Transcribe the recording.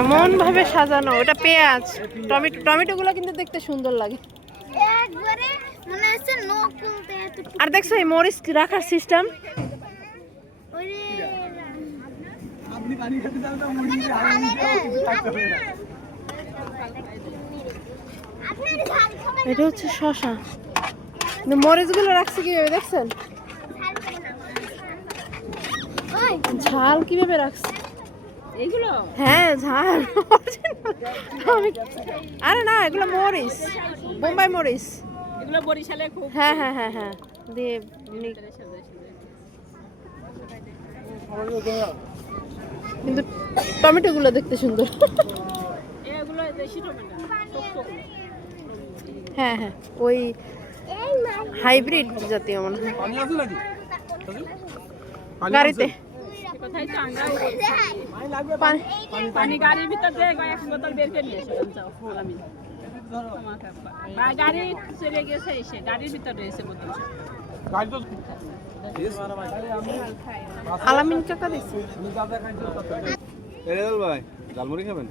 এমন ভাবে সাজানো ওটা পেঁয়াজ। টমেটো টমেটো গুলো কিন্তু দেখতে সুন্দর লাগে। মনে আর দেখছ এই মরিচ রাখার সিস্টেম ওরে আপনি পানি খেতে চান তো মুড়ি দিয়ে আলু দিয়ে থাকতে হবে না। আপনার ঝাল খাবেন এটা হচ্ছে শশা কিন্তু মরিচগুলো রাখছে কীভাবে দেখছেন? ঝাল কীভাবে রাখছে? এইগুলো হ্যাঁ ঝাল। আমি আরে না এগুলো মরিচ। বোম্বাই মরিচ। এগুলো বরিশালে খুব হ্যাঁ হ্যাঁ হ্যাঁ হ্যাঁ। দিয়ে কিন্তু টমেটো গুলো দেখতে সুন্দর। এগুলো দেশি টমেটো টক টক হ্যাঁ হ্যাঁ ওই হাইব্রিড জাতীয় মনে হয়। পানি আছে নাকি? পানি গাড়িতে। কোথায় তো পানি- গাড়ির ভিতর দিয়ে এক বোতল বের করে নিয়ে আমি। গাড়ি চলে গেছে এসে গাড়ির ভিতর রয়েছে বোতল আলামিন কাকা দিছে। ভাই ঝালমুড়ি খাবেন?